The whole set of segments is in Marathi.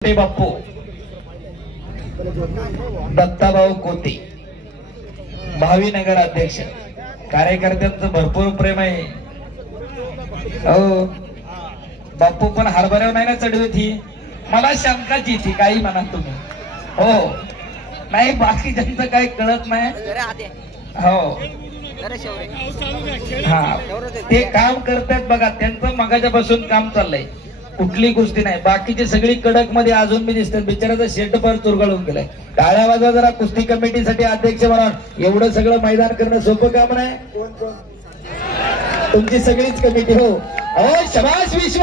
ते बाप्पू दत्ताभाऊ कोते. भावी नगर अध्यक्ष. कार्यकर्त्यांचं भरपूर प्रेम आहे. हो बाप्पू पण हरभऱ्यावर नाही ना चढवत ही? मला शंकाच येते काही म्हणा तुम्ही. हो नाही बाकीच्यांचं काही कळत नाही. हो. हा. ते काम करतात बघा त्यांचं मगाच्या पासून काम चाललंय. कुठली गोष्टी नाही. बाकीची सगळी कडकमध्ये अजून मी दिसतात बिचाराचा शेट पर चुरगळून गेलाय. टाळ्या वाजवा जरा कुस्ती कमिटीसाठी अध्यक्ष म्हणून. एवढं सगळं मैदान करणं सोपं काम नाही. तुमची सगळीच कमिटी हो. अहो शबाश विश्व!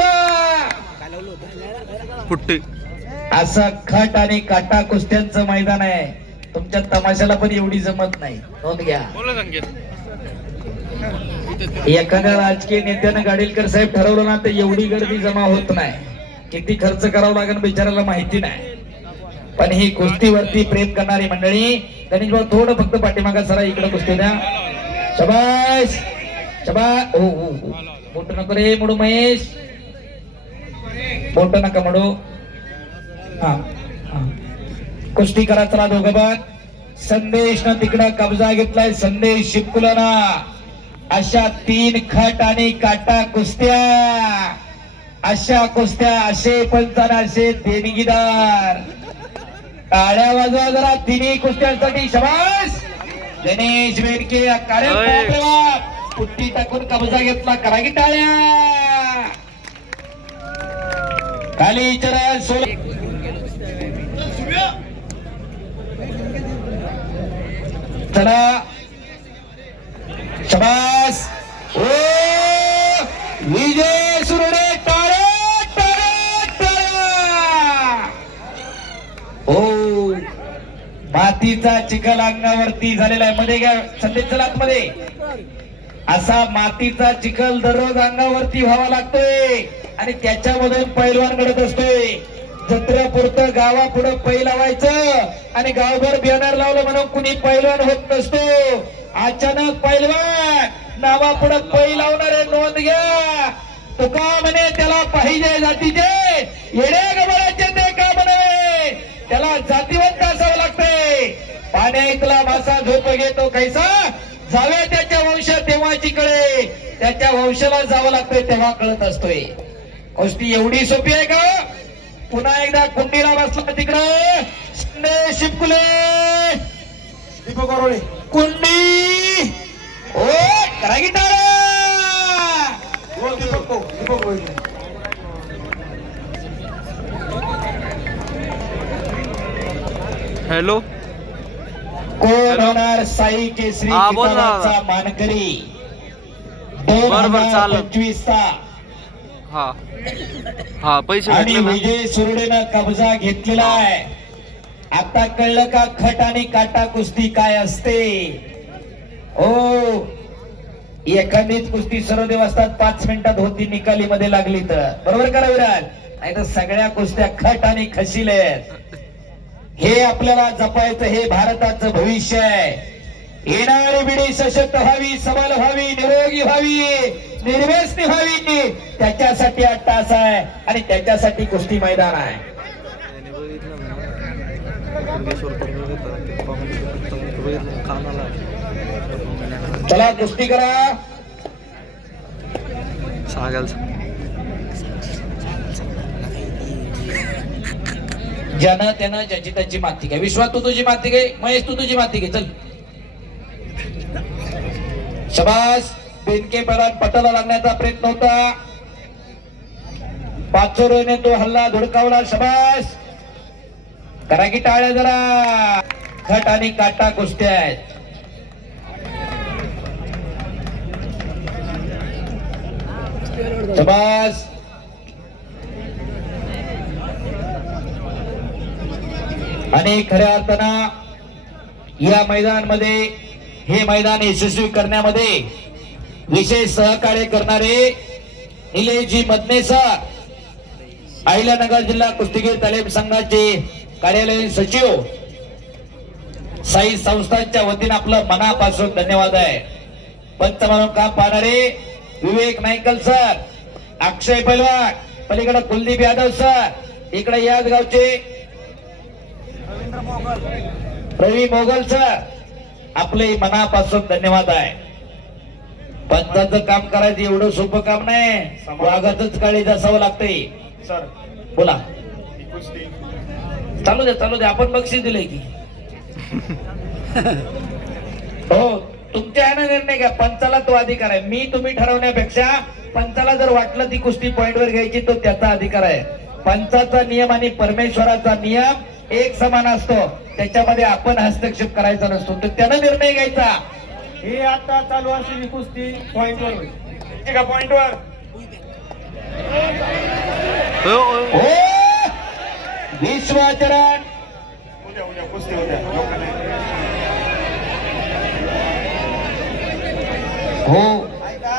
असं खट आणि काटा कुस्त्यांचं मैदान आहे. तुमच्या तमाशाला पण एवढी जमत नाही. नोंद घ्या. एखाद्या राजकीय नेत्यानं गाडीलकर साहेब ठरवलं ना तर एवढी गर्दी जमा होत नाही. किती खर्च करावा लागेल बिचाराला माहिती नाही. पण ही कुस्तीवरती प्रेम करणारी मंडळी गणेश भाऊ थोडं फक्त पाठीमागा सरा इकडे कुस्ती द्या. शबाश शबा हो हो नको रे मोडू महेश. बोट नका मोडू. हा हा. कुस्ती करा चला दोघं पण. संदेश ना तिकडं कब्जा घेतलाय संदेश शिपकुलाना. अशा तीन खट आणि काटा कुस्त्या. अशा कुस्त्या असे पंचान असे देणगीदार. टाळ्या वाजवा जरा तिन्ही कुस्त्यांसाठी शबास! गणेश बेडके बाप. पुट्टी टाकून कब्जा घेतला करा की टाळ्या! खाली चरण सोल चला. शबास! ओ हो! विजय सुरडे टाळे टाळे टाळ्या! ओ हो! मातीचा चिखल अंगावरती झालेला आहे. मध्ये घ्या संदेश चलात मध्ये असा मातीचा चिखल दररोज अंगावरती व्हावा लागतोय. आणि त्याच्यामधून पैलवान घडत असतोय. जत्रेपुरतं गावापुढं पै लावायचं आणि गावभर बॅनर लावलं म्हणून कुणी पैलवान होत नसतो. अचानक पैलवान नावापुढं पै लावणारे नोंद घ्या. तुका म्हणे त्याला पाहिजे जातीचे. येणे गबराचे ते का म्हणे? त्याला जातीवंत असावं लागते. पाण्या इथला मासा झोप घेतो कैसा? जावे त्याच्या वंश तेव्हाची कळे. त्याच्या वंशाला जावं लागतंय तेव्हा कळत असतोय. गोष्टी एवढी सोपी आहे का? पुन्हा एकदा कुंडीला बसला तिकडं. शिंदे शिपकुले. दीपक कुंडी ओ करा. हॅलो कोण होणार साई केसरी. किताबाचा मानकरी दोन बरं, बरं, हजार चालेल. पंचवीसचा हा हा पैसे आणि भेटले ना विजय सुरडेनं कब्जा घेतलेला आहे आता कळलं का खट आणि काटा कुस्ती काय असते? हो. एखादीच कुस्ती सर्व असतात पाच मिनिटात होती निकाली मध्ये लागली तर. बरोबर करा विराट? नाही तर सगळ्या कुस्त्या खट आणि खशील आहेत. हे आपल्याला जपायचं हे भारताचं भविष्य आहे. येणारी पिढी सशक्त व्हावी सबल व्हावी निरोगी व्हावी निर्व्यसनी व्हावी. त्याच्यासाठी हा तास आहे आणि त्याच्यासाठी कुस्ती मैदान आहे. ना योगेश्वर परमेश्वर येतात. ते कानाला चला कुस्ती करा. सांगायला ज्यानं त्यानं ज्याची त्याची माती घ्या विश्वास तू तुझी माती घे. महेश तू तुझी माती घे. चल. शबास. बेनके परात पटाला लागण्याचा प्रयत्न होता. पाचोरेने तो हल्ला धुडकावला. शबास. करा की टाळ्या जरा. खट आणि काटा कुस्त्या आहेत. शबास. आणि खऱ्या अर्थानं या मैदानमध्ये हे मैदान यशस्वी करण्यामध्ये विशेष सहकार्य करणारे निलेशजी मदनेसर अहिल्यानगर जिल्हा कुस्तीगीर तालीम संघाचे कार्यालयीन सचिव साई संस्थांच्या वतीने आपलं मनापासून धन्यवाद आहे. पंच म्हणून काम पाहणारे विवेक नायकल सर अक्षय पैलवान पलीकडे कुलदीप यादव सर इकडे याच गावचे रवी मोगल सर आपले मनापासून धन्यवाद आहे. पंचाचं काम करायचं एवढं सोपं काम नाही वाघातच काळी असावं लागतंय. सर. बोला. चालू द्या चालू द्या आपण बक्षीस दिलंय की. हो तुमच्या ह्यानं निर्णय घ्या. पंचाला तो अधिकार आहे. मी तुम्ही ठरवण्यापेक्षा पंचाला जर वाटलं ती कुस्ती पॉइंट वर घ्यायची तो त्याचा अधिकार आहे. पंचाचा नियम आणि परमेश्वराचा नियम एक समान असतो. त्याच्यामध्ये आपण हस्तक्षेप करायचा नसतो. तर त्यानं निर्णय घ्यायचा. ही आता चालू असलेली कुस्ती पॉइंटवर होईल आहे पॉइंटवर हो, हो. हो. विश्वाचरण उद्या उद्या कुस्ती उद्या. हो. ऐका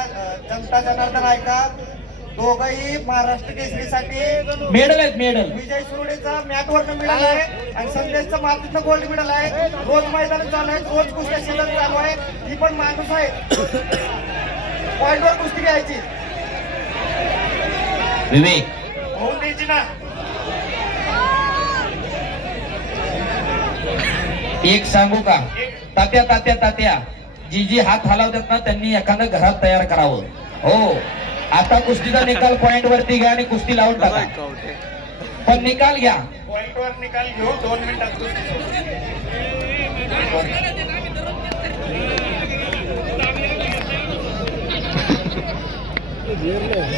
जनता जनार्दन ऐका. दोघही महाराष्ट्र केसरीसाठी मेडल आहेत मेडल. विजय सुरडेचा मॅट वरनं मिळाला आहे आणि संदेशचं मातीतनं गोल्ड मिळाला आहे. रोज मैदान चालू आहे रोज कुस्त्या शिल्लक चालू आहे. ही पण माणूस आहे. पॉइंटवर कुस्ती घ्यायची. विवेक. होऊन द्यायची ना. एक सांगू का? तात्या तात्या तात्या. जी जी हात हलावतात ना त्यांनी एखादं घरात तयार करावं. हो. आता कुस्तीचा निकाल पॉइंट वरती घ्या आणि कुस्ती लावून टाका. पण निकाल घ्या. पॉइंटवर निकाल घेऊ दोन मिनिटात.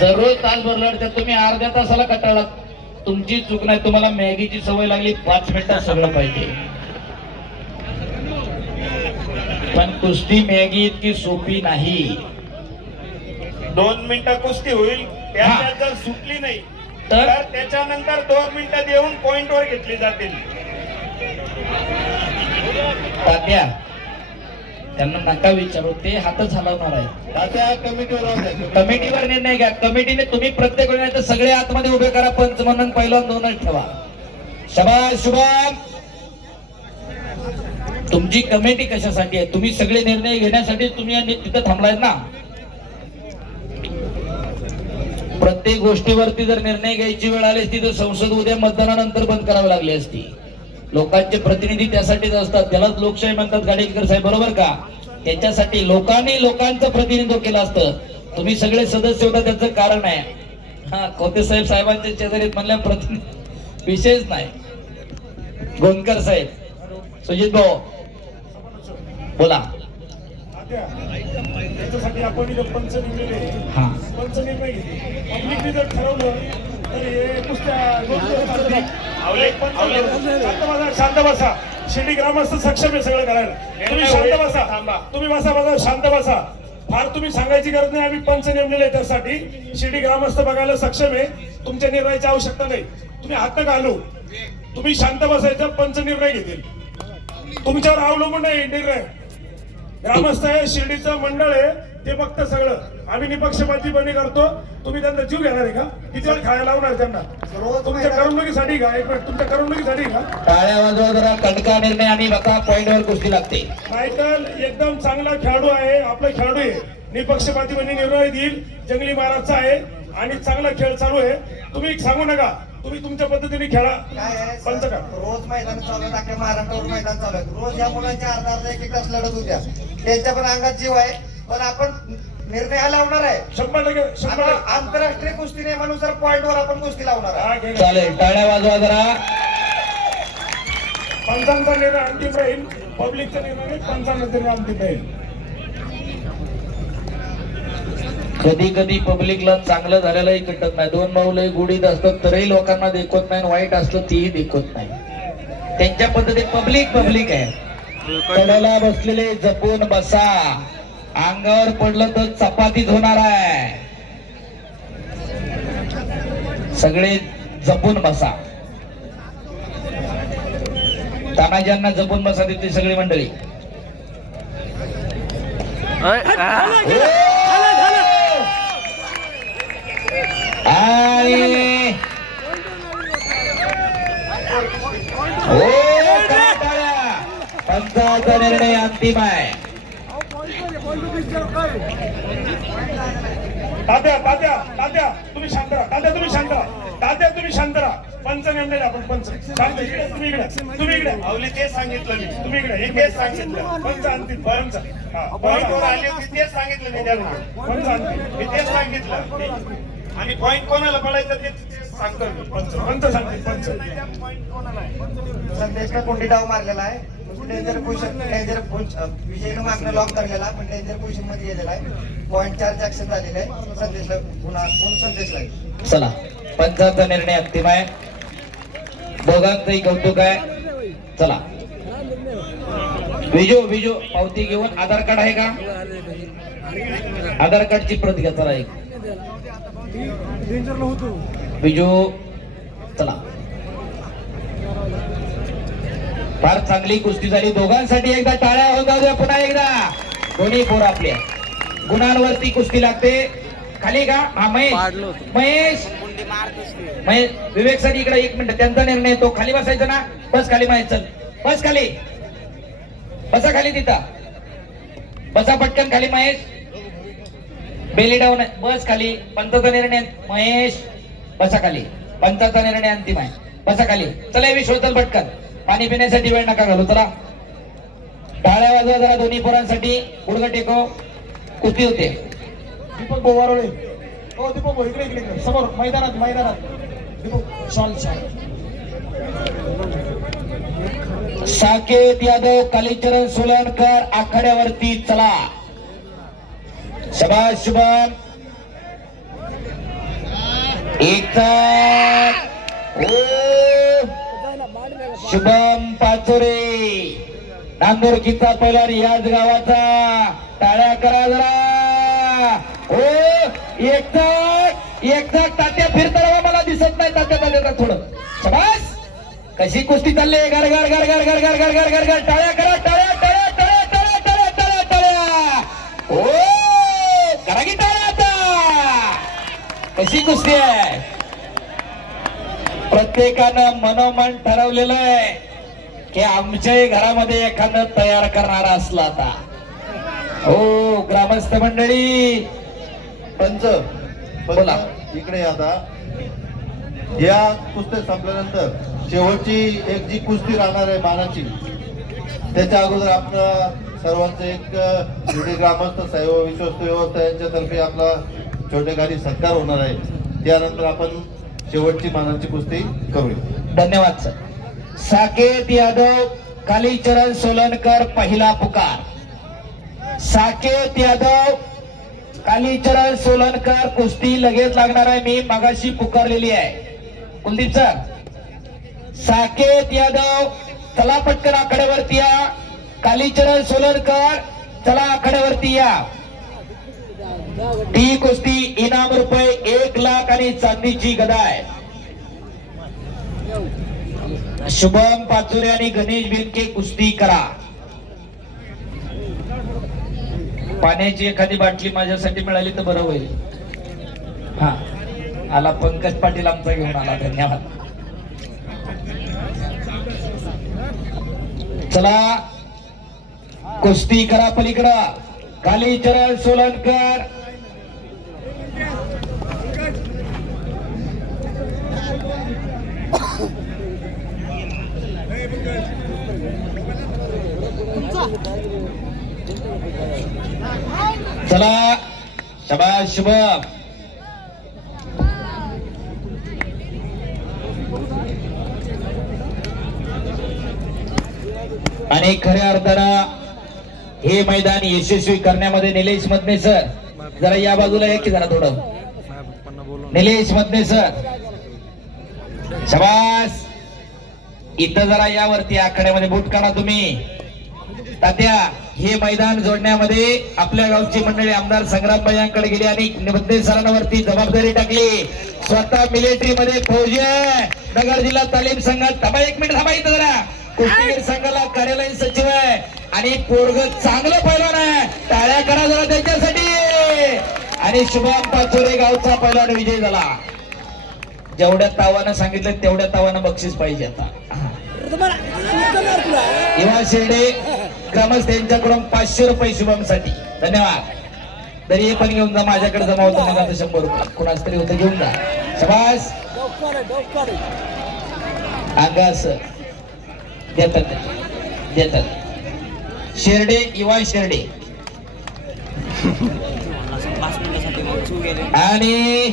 दररोज तासभर तुम्ही अर्ध्या तासाला कटाळा तुमची चूक नाही तुम्हाला मॅगीची सवय लागली पाच मिनिटात सगळं पाहिजे. पण कुस्ती मॅगी इतकी सोपी नाही. दोन मिनिटं कुस्ती होईल. त्याच्यात जर सुटली नाही तर? तर त्याच्यानंतर दोन मिनिटं देऊन पॉइंटवर घेतली जातील. तात्या त्यांना नका विचारू ते हातच हलवणार आहे तात्या कमिटीवर कमिटीवर. निर्णय घ्या. कमिटीने तुम्ही प्रत्येक वेळेला सगळे आतमध्ये उभे करा. पंच म्हणून पहिला दोनच ठेवा. शबाश शुभम तुमची कमिटी कशासाठी आहे? तुम्ही सगळे निर्णय घेण्यासाठी तुम्ही तिथं थांबलाय ना? प्रत्येक गोष्टीवरती जर निर्णय घ्यायची वेळ आली असती तर संसद उद्या मतदानानंतर बंद करावी लागली असती. लोकांचे प्रतिनिधी त्यासाठीच असतात. त्यालाच लोकशाही म्हणतात गाडेकर साहेब बरोबर का? त्याच्यासाठी लोकांनी लोकांचं प्रतिनिधित्व केलं असतं. तुम्ही सगळे सदस्य होता त्याचं कारण आहे. हा कोते साहेब साहेबांच्या शेजारीत म्हणल्या प्रतिनिधी विषयच नाही. गोंदकर साहेब सुजित भाऊ बोला. त्याच्यासाठी आपण इथं पंच नेमलेले हा. पंच निर्णय घेतले पब्लिकने जर ठरवलं तर हे शांत बसा शांत बसा. शिर्डी ग्रामस्थ सक्षम आहे सगळं करायला. तुम्ही शांत बसा. थांबा. तुम्ही बसा बसा शांत बसा. फार तुम्ही सांगायची गरज नाही आम्ही पंच नेमलेले आहे त्यासाठी. शिर्डी ग्रामस्थ बघायला सक्षम आहे. तुमच्या निर्णयाची आवश्यकता नाही. तुम्ही हात घालू तुम्ही शांत बसायचं पंच निर्णय घेतील. तुमच्यावर अवलंबून नाही निर्णय. ग्रामस्थ आहे शिर्डीचं मंडळ आहे ते बघतं सगळं. आम्ही निपक्षपातीपणे करतो. तुम्ही त्यांचा जीव घेणार आहे का? किती वेळ खायला लावणार त्यांना? तुमच्या करमणुकीसाठी का? एक मिनिट तुमच्या करमणुकीसाठी का? टाळ्या वाजवा जरा कणका निर्णय आणि बघा पॉइंटवर कुस्ती लागते. मायकल एकदम चांगला खेळाडू आहे आपला खेळाडू आहे. निपक्षपातीपणे निर्णय देईल. जंगली महाराजचा आहे आणि चांगला खेळ चालू आहे. तुम्ही सांगू नका तुम्ही तुमच्या पद्धतीने खेळा. काय आहे? पंच का रोज मैदान चालू आहे अख्ख्या महाराष्ट्रावर मैदान चालू आहे. रोज या मुलांच्या अर्धा अर्धा एक एक तास लढत होत्या त्यांच्या पण अंगात जीव आहे पण आपण निर्णय हा लावणार आहे. शंभर टक्के शंभर आता टक्के. आंतरराष्ट्रीय कुस्ती नियमानुसार पॉइंटवर आपण कुस्ती लावणार आहे. हा. चालेल टाळ्या वाजवा जरा. पंचांचा निर्णय अंतिम राहील. पब्लिकचा निर्णय नाही, पंचांचा निर्णय अंतिम राहील. कधी कधी पब्लिकला चांगलं झालेलंही कटत नाही. दोन माऊलही गुढीत असतात तरीही लोकांना देखवत नाही आणि वाईट असतं तीही देखवत नाही. त्यांच्या पद्धतीत पब्लिक पब्लिक आहे. कडेला बसलेले जपून बसा. अंगावर पडलं तर चपातीच होणार आहे. सगळे जपून बसा. तानाजींना जपून बसा तिथे सगळी मंडळी. आणि हो. पंचाचा निर्णय अंतिम आहे. तात्या तात्या तात्या तुम्ही शांत राहा. तात्या तुम्ही शांत राहा. तात्या तुम्ही शांत राहा. पंच नेमले आपण पंच. शांत इकडे तुम्ही इकडे. तुम्ही इकडे. अवली तेच सांगितलं मी. तुम्ही इकडे. एक तेच सांगितलं. पंच आणतील पंच हा आली होती तेच सांगितलं मी त्यांना पंच आणतील मी तेच सांगितलं. आणि पॉईंट कोणाला पडायचं ते ते सांगतो मी. पंच पंच पंच. संदेशनं कोंडी डाव मारलेला आहे. डेंजर पोझिशन डेंजर विजयनं मागणं लॉक धरलेला पण डेंजर पोझिशनमध्ये गेलेला आहे. पॉईंट चार ऍक्शन झालेले आहे संदेशला पुन्हा पुन्हा संदेशला आहे. चला पंचाचा निर्णय अंतिम आहे. दोघांचंही कौतुक आहे. चला. विजू विजू पावती घेऊन आधार कार्ड आहे का? आधार कार्डची प्रत घ्या चला एक. चला. फार चांगली कुस्ती झाली. दोघांसाठी एकदा टाळ्या होता द्या पुन्हा एकदा. दोन्ही पोर आपल्या गुणांवरती कुस्ती लागते. खाली का? हा महेश. महेश. महेश विवेकसाठी इकडे एक मिनिट. त्यांचा निर्णय तो खाली बसायचा ना? बस खाली महेश चल बस खाली. बसा खाली तिथं. बसा पटकन खाली महेश. Bailey down. बस खाली. पंचाचा निर्णय महेश बसा खाली. पंचाचा निर्णय अंतिम आहे. बसा खाली. चला विश्व चल पटकन. पाणी पिण्यासाठी वेळ नका घालू. चला. टाळ्या वाजवा जरा दोन्ही पोरांसाठी. गुडघा टेको. कुस्ती होते. दीपक बोवारोळे हो दीपक भाऊ इकडे इकडे इकडे. समोर मैदानात मैदानात. Deepak shawl shawl. Saket Yadav Kalicharan Solankar आखाड्यावरती चला. शबाज शुभम। एकचा शुभम पाचोरे नांदुरकीचा पहिला याच गावाचा। टाळ्या करा जरा। हो एकदा एकदा तात्या फिरताना मला दिसत नाही तात्या तात्या थोडं. शबास कशी कुस्ती चालली आहे? गर गर गर गर गर गर गर गर गर. टाळ्या करा टाळ्या टाळ्या टाळ्या टाळ्या टाळ्या टाळ्या टाळ्या. ओ आता कशी कुस्ती आहे? प्रत्येकानं मनोमन ठरवलेलं आहे की आमच्याही घरामध्ये एखादं तयार करणारा असला आता. हो ग्रामस्थ मंडळी. पंच बोला. इकडे आता. या कुस्त्या संपल्यानंतर शेवटची एक जी कुस्ती राहणार आहे मानाची त्याच्या अगोदर आपलं सर्वांचं एक शिर्डी ग्रामस्थ सहयोग विश्वस्त व्यवस्था यांच्यातर्फे आपला छोटेखानी सत्कार होणार आहे. त्यानंतर आपण शेवटची मानाची कुस्ती करूया. धन्यवाद सर. साकेत यादव कालीचरण सोलनकर पहिला पुकार. साकेत यादव कालीचरण सोलनकर कुस्ती लगेच लागणार आहे. मी मगाशी पुकारलेली आहे. कुलदीप सर. साकेत यादव चला पटकन आकड्यावरती या. कालीचरण सोलनकर चला आखाड्यावरती या. ती कुस्ती इनाम रुपये एक लाख आणि चांदीची गदा आहे. शुभम पाचुरे आणि गणेश बिनके कुस्ती करा. पाण्याची एखादी बाटली माझ्यासाठी मिळाली तर बरं होईल. हा. आला पंकज पाटील आमचा घेऊन आला धन्यवाद. चला. कुस्ती करा पलीकडं. कालीचरण सोलनकर चला शबा शुभ. आणि खऱ्या अर्थानं हे मैदान यशस्वी करण्यामध्ये निलेश मदने सर. जरा या बाजूला या की जरा थोडं? निलेश मदने सर. शबास. इथं जरा यावरती आखाड्यामध्ये बूट काढा तुम्ही. तात्या हे मैदान जोडण्यामध्ये आपल्या गावची मंडळी आमदार संग्राम यांकडे गेली आणि मदने सरांवरती जबाबदारी टाकली. स्वतः मिलिटरी मध्ये फौजी नगर जिल्हा तालीम संघात थांबा एक मिनिट थांबा इथं जरा. कुस्तीगीर संघाला कार्यालयीन सचिव आहे. आणि पोरग चांगलं पैलवान आहे. टाळ्या करा जरा त्याच्यासाठी. आणि शुभम पाचोरे गावचा पैलवान विजय झाला. जेवढ्या तावानं सांगितलं तेवढ्या तावानं बक्षीस पाहिजे आता. युवा शिर्डे क्रमच त्यांच्याकडून पाचशे रुपये शुभमसाठी. धन्यवाद. तरी हे पण घेऊन जा माझ्याकडे जमा होतं मग आता शंभर रुपये. कुणाच तरी होतं घेऊन जा. शबास. अंगास. देतात. देतात. शेरडे इवान शेरडे. आणि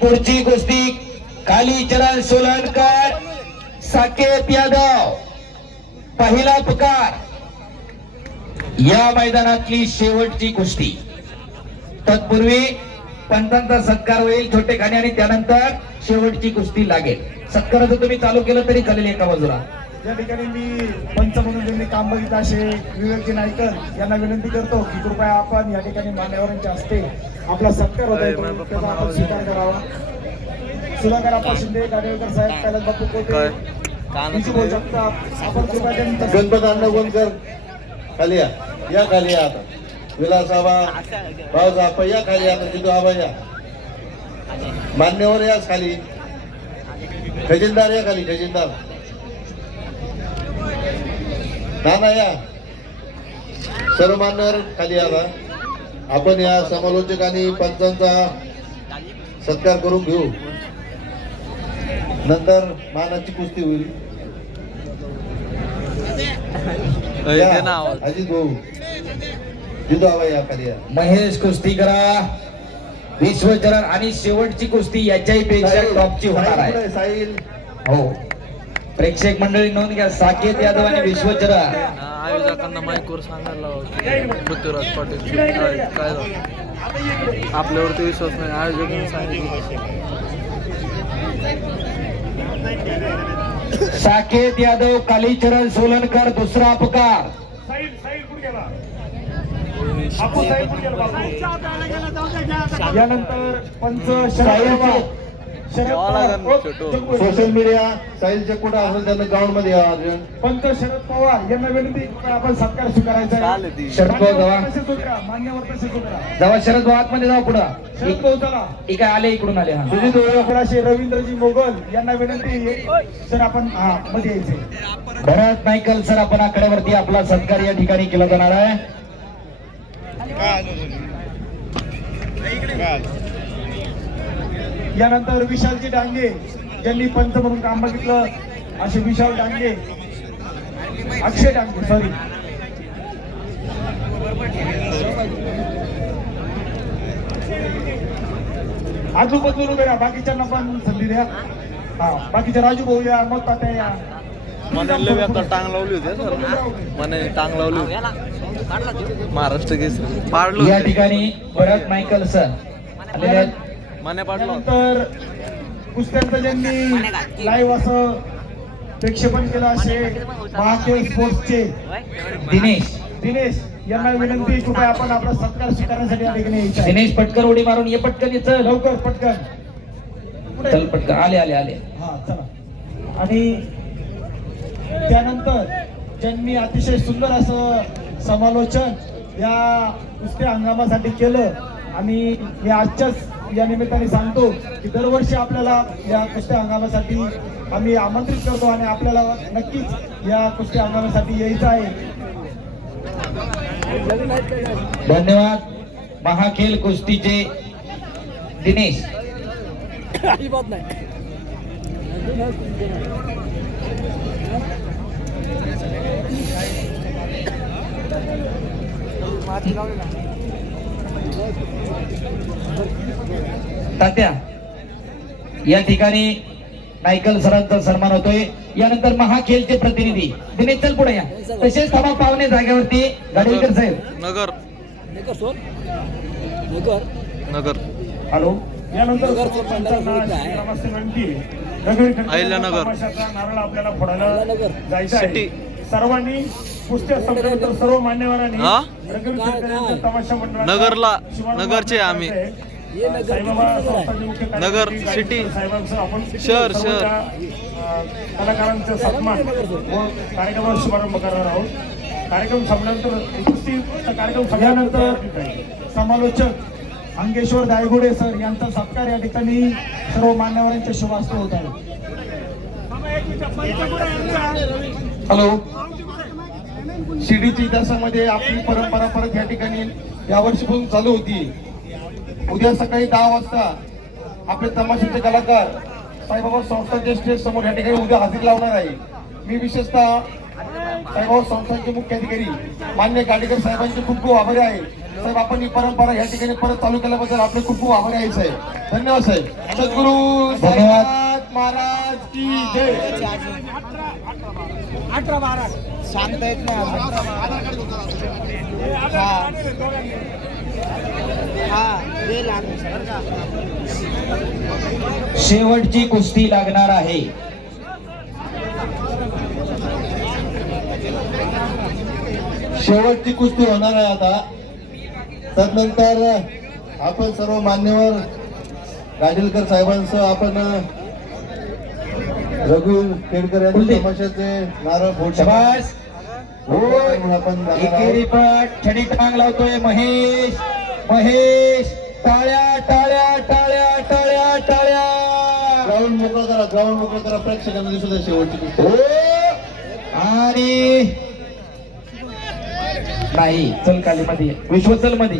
पुढची कुस्ती कालीचरण सोलनकर साकेत यादव. पहिला पुकार. या मैदानातली शेवटची कुस्ती. तत्पूर्वी पंतांचा सत्कार होईल छोटे खाणे आणि त्यानंतर शेवटची कुस्ती लागेल. सत्काराचं तुम्ही चालू केलं तरी चालेल एका बाजूला. या ठिकाणी मी पंच म्हणून ज्यांनी काम बघितलं असे विवेकजी नाईकर यांना विनंती करतो की कृपया आपण या ठिकाणी मान्यवरांच्या हस्ते आपला सत्कार होता त्याचा आपण स्वीकार करावा. सुधाकर आपा शिंदे गाडेकर साहेब कैलास बापू कोटे आपण कृपया गणपत अण्णा खाली या. या खाली या आता. विलास आबा भाऊ आपा या खाली आता जितू आबा या. मान्यवर या खाली. खजिनदार या खाली खजिनदार. नाना या सर्व मान्यवर खाली आता आपण या समालोचक आणि पंचांचा सत्कार करून घेऊ. नंतर मानाची कुस्ती होईल. ना अजित भाऊ. जितू आबा या खाली या. महेश कुस्ती करा. विश्वचरण आणि शेवटची कुस्ती याच्याही पेक्षा टॉपची होणार आहे. साहिल साहिल? हो. प्रेक्षक मंडळी नोंद घ्या. साकेत यादव आणि विश्वचरण हा, आयोजकांना माईकवर सांगायला पृथ्वीराज पाटील काय आपल्यावरती विश्वास नाही आयोजकांनी सांगितलं. साकेत यादव कालीचरण सोलनकर दुसरा अपकार. यानंतर पंच शरद पवार. सोशल मीडिया साहिलच्या कुठं असेल त्यांना ग्राउंडमध्ये यावं अर्जंट पंच शरद पवार यांना विनंती आपण सत्कार स्वीकारायचा. शरद पवार मान्यवर जावा तसेच मान्यवर शरद भाऊ आतमध्ये जाऊ पुढं. शरद चला. ठीक आहे आले इकडून आले हा. सुजित ओळखराशे रवींद्रजी मोगल यांना विनंती आहे. सर आपण हा मध्ये यायचे भरत नाईकल सर आपण आकड्यावरती आपला सत्कार या ठिकाणी केला जाणार आहे. यानंतर विशालजी डांगे ज्यांनी पंच म्हणून काम बघितलं. असे विशाल डांगे. अक्षय डांगे सॉरी आजूबाजूला उभे राहा बाकीच्यांना पण संधी द्या. हा बाकीचे राजू भाऊ या मग तात्या या. मनाला लय आता टांग लावली होती सर. मनाने टांग लावली होती. महाराष्ट्र केसरी. पाडलो या ठिकाणी भरत नाईकल सर. त्यानंतर कुस्त्यांचं ज्यांनी लाईव्ह असं प्रक्षेपण केलं असे महाकेल स्पोर्ट्सचे? दिनेश. दिनेश यांना विनंती कृपया आपण आपला सत्कार स्वीकारण्यासाठी या ठिकाणी यायचं आहे. दिनेश पटकर उडी मारून ये पटकन ये चल. लवकर पटकन. चल पटकन. आले आले आले. हा चला. आणि त्यानंतर ज्यांनी अतिशय सुंदर असं समालोचन या कुस्त्या हंगामासाठी केलं आणि मी आजच्याच या निमित्ताने सांगतो की दरवर्षी आपल्याला या कुस्त्या हंगामासाठी आम्ही आमंत्रित करतो आणि आपल्याला नक्कीच या कुस्त्या हंगामासाठी यायचं आहे. धन्यवाद. महाखेल कुस्तीचे दिनेश. तात्या या ठिकाणी नायकल सरांचा सन्मान होतोय. यानंतर महाखेलचे प्रतिनिधी दिनेश चल पुढे या. तसेच थांबा पाहुणे जागेवरती. गाडीकर साहेब. नगर. नगर हॅलो. यानंतर. नगरी नारळ आपल्याला फोडायला जायचं आहे. सर्वांनी कुस्त्या संपल्यानंतर सर्व मान्यवरांनी हा? नगरी तमाशा मंडळाचा नगरला- शुभारंभ नगरचे आम्ही. आहे. साईबाबा संस्थांचे मुख्य कार्यकारी नगर, सिटी. साहेबांचं आपण शहर, सर्व शहर. त्या, अं, कलाकारांचा सन्मान व कार्यक्रमाचा शुभारंभ करणार आहोत कार्यक्रम संपल्यानंतर उपस्थित कार्यक्रम सगळ्यानंतर समालोचक अंगेश्वर दायगुडे सर यांचा सत्कार या ठिकाणी सर्व मान्यवरांच्या शुभास्थ होत आहे हॅलो शिर्डीच्या इतिहासामध्ये आपली परंपरा परत या ठिकाणी यावर्षीपासून चालू होती उद्या सकाळी दहा वाजता आपले तमाशाचे कलाकार साईबाबा संस्थांच्या स्टेज समोर या ठिकाणी उद्या हजेरी लावणार आहे मी विशेषतः साईबाबा संस्थांचे मुख्य अधिकारी मान्य गाडेकर साहेबांचे खूप खूप आभारी आहे साहेब आपण ही परंपरा या ठिकाणी परत चालू केल्याबद्दल आपले खूप खूप आभारी आहे साहेब धन्यवाद साहेब सद्गुरु धन्यवाद. महाराज की जय सांगता येत नाही हा. शेवटची कुस्ती लागणार आहे. शेवटची कुस्ती होणार आहे आता. तदनंतर आपण सर्व मान्यवर गाडीलकर साहेबांसह आपण रघु खेडकर यांच्या कुलदीप. तमाशाचे नारळ फोड एकेरी. पट छडी टांग लावतोय महेश. महेश टाळ्या टाळ्या टाळ्या टाळ्या टाळ्या. ग्राउंड मोकळं करा ग्राउंड मोकळं करा. प्रेक्षकांना दिसू द्या शेवटची हो. आणि नाही चल काली मध्ये विश्वचलमध्ये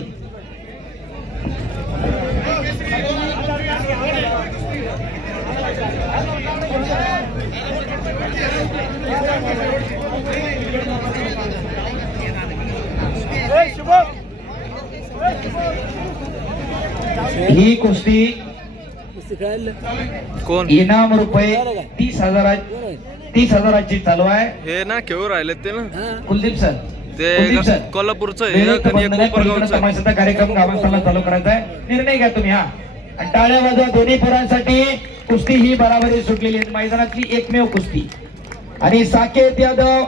ही कुस्ती कोण? इनाम रुपये तीस हजार तीस हजाराची चालू आहे. हे ना खेळू राहिले ते ना. कुलदीप सर. ते कुलदीप सर. कोल्हापूरचं कार्यक्रम गावास्थाना चालू करायचा आहे. निर्णय घ्या तुम्ही हा. आणि टाळ्या वाजवा दोन्ही पोरांसाठी. कुस्ती ही बराबरी सुटलेली आहे. मैदानातली एकमेव कुस्ती. आणि साकेत यादव